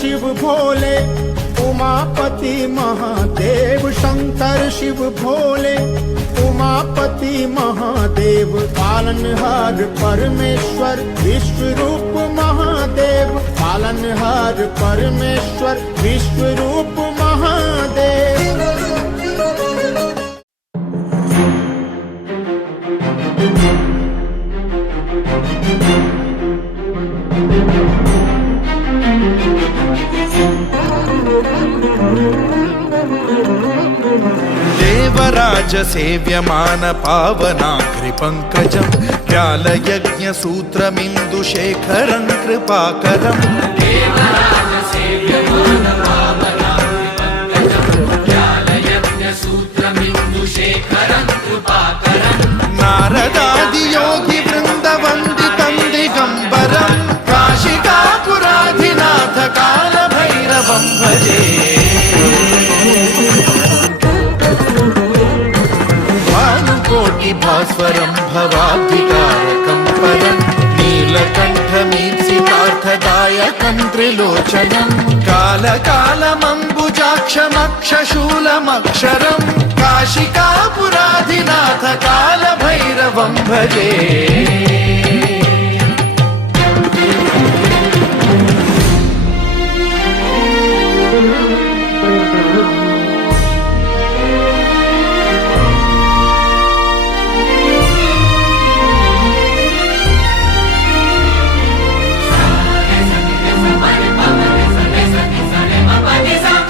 शिव भोले, उमापति महादेव शंकर शिव भोले, उमापति महादेव, पालनहार परमेश्वर विश्व रूप महादेव, पालनहार परमेश्वर विश्व रूप महादेव। देवराज सेव्यमान पावनाग्रि पंकजं व्यालयज्ञ सूत्रमिन्दुशेखरं कृपाकरं। देवराज सेव्यमान पावनाग्रि पंकजं व्यालयज्ञ सूत्रमिन्दुशेखरं कृपाकरं। नारदादि योगि वृन्द वन्दितं दिगम्बरं, काशिकापुराधिनाथ काल भैरवं भजे। भास्वरं भवाब्धिकारकं परं, नीलकण्ठमीप्सितार्थदायकं त्रिलोचनं, कालकालमम्बुजाक्षमक्षशूलमक्षरं, काशिकापुराधिनाथ कालभैरवं भजे।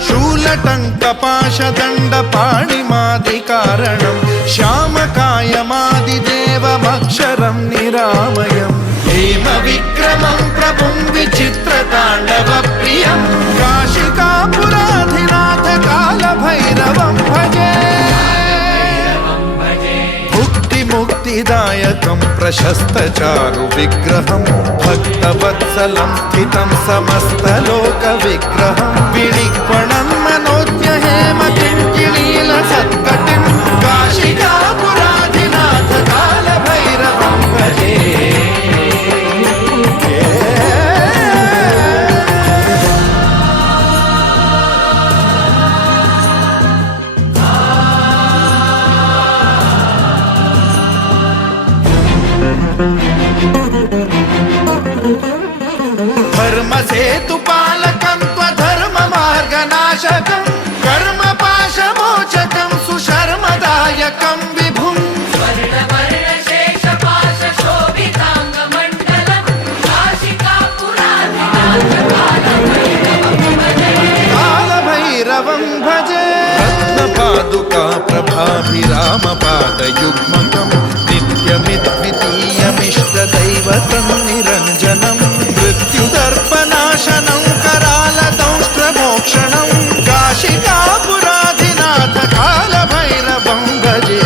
शूलटङ्कपाशदण्डपाणिमादिकारणं, श्यामकायमादिदेवमक्षरं निरामयं, हेमविक्रमं प्रभुं विचित्रताण्डवप्रियं, काशिकापुराधिनाथ कालभैरवं भजे। मुक्तिदायकं प्रशस्तचारु विग्रहं, भक्तवत्सलं स्थितं समस्तलोकविग्रहं, विनिक्वणं मनोज्ञहेमकिङ्किणीलसत्कटिं, काशिकापुराधिनाथ कालभैरवं भजे। धर्मसेतुपालकं त्वधर्ममार्गनाशकं, कर्मपाशमोचकं सुशर्मदायकं विभुं, स्वर्णवर्णशेषपाशशोभिताङ्गमण्डलं, काशिकापुराधिनाथ कालभैरवं भजे। रत्नपादुका प्रभाभिरामपादयुग्मकं, नित्यमिद्वितीयमिष्टदैवतं निरञ्जनं, मृत्युदर्पनाशनं करालदंष्ट्रमोक्षणं, काशिकापुराधिनाथ कालभैरवं भजे।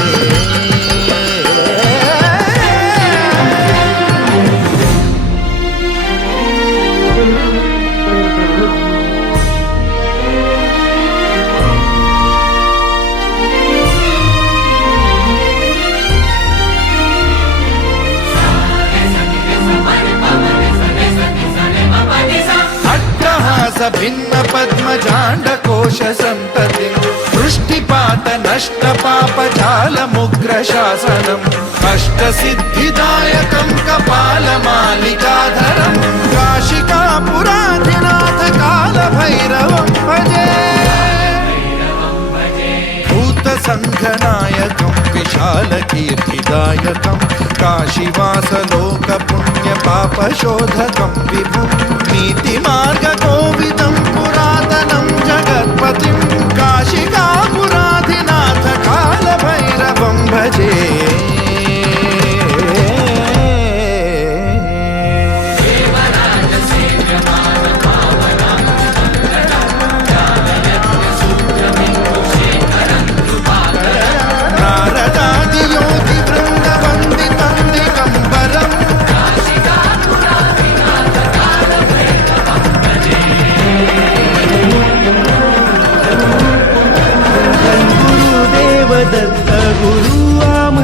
भिन्न पद्मजाण्डकोश संततिं, वृष्टिपात नष्ट पापजालमुग्रशासनम्, अष्टसिद्धिदायकं कपालमालिकाधरं, काशिकापुराधिनाथ कालभैरवं भजे। भूतसङ्घनायकं विशालकीर्तिदायकं, काशीवासलोकपुण्यपापशोधकं विभुं, नीतिमार्गकोविदं पुरातनं जगत्पतिं, काशिकापुराधिनाथ कालभैरवं भजे।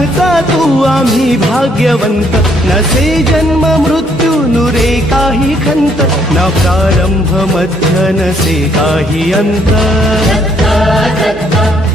पाहता तू आम्ही भाग्यवंत, नसे जन्म मृत्यू नुरे काही खंत, न प्रारंभ मध्य नसे काही अंत. दत्त दत्त